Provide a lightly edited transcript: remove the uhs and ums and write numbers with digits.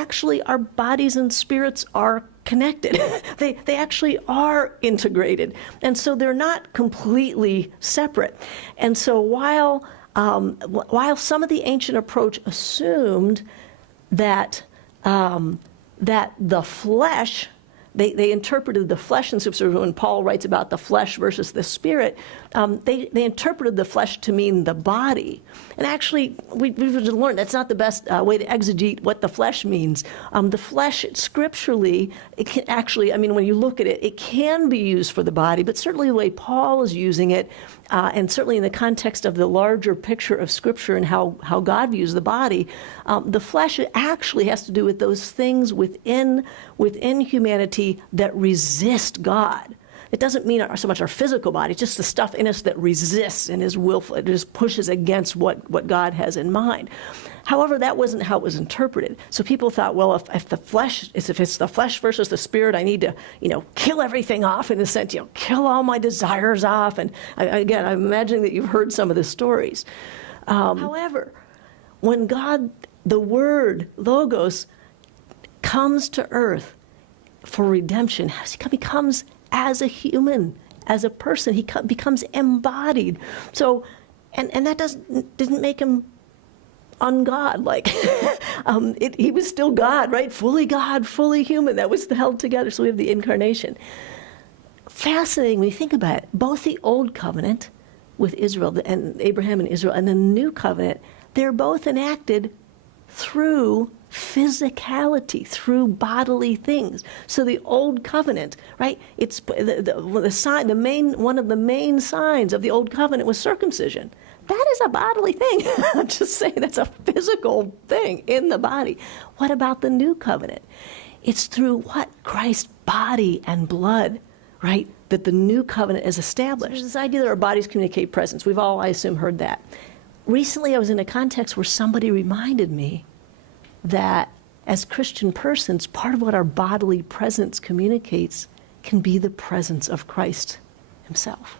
actually our bodies and spirits are connected. They actually are integrated. And so they're not completely separate. And so while some of the ancient approach assumed that the flesh, they interpreted the flesh in Scripture. When Paul writes about the flesh versus the spirit, they interpreted the flesh to mean the body. And actually, we've learned that's not the best way to exegete what the flesh means. The flesh, scripturally, it can actually, I mean, when you look at it, it can be used for the body, but certainly the way Paul is using it, and certainly in the context of the larger picture of Scripture and how God views the body, the flesh actually has to do with those things within humanity that resist God. It doesn't mean so much our physical body, it's just the stuff in us that resists and is willful. It just pushes against what God has in mind. However, that wasn't how it was interpreted. So people thought, well, if it's the flesh versus the spirit, I need to, kill everything off in a sense, kill all my desires off. And again, I'm imagining that you've heard some of the stories. However, when God, the Word, Logos, comes to earth for redemption, he comes as a human, as a person. He becomes embodied. So, and that didn't make him ungod-like. He was still God, right? Fully God, fully human. That was held together. So we have the incarnation. Fascinating when you think about it. Both the Old Covenant with Israel and Abraham and Israel and the New Covenant, they're both enacted through physicality, through bodily things. So the Old Covenant, right? It's the sign, one of the main signs of the Old Covenant was circumcision. That is a bodily thing. I'm just saying that's a physical thing in the body. What about the New Covenant? It's through what? Christ's body and blood, right? That the New Covenant is established. So there's this idea that our bodies communicate presence. We've all, I assume, heard that. Recently, I was in a context where somebody reminded me that as Christian persons, part of what our bodily presence communicates can be the presence of Christ himself.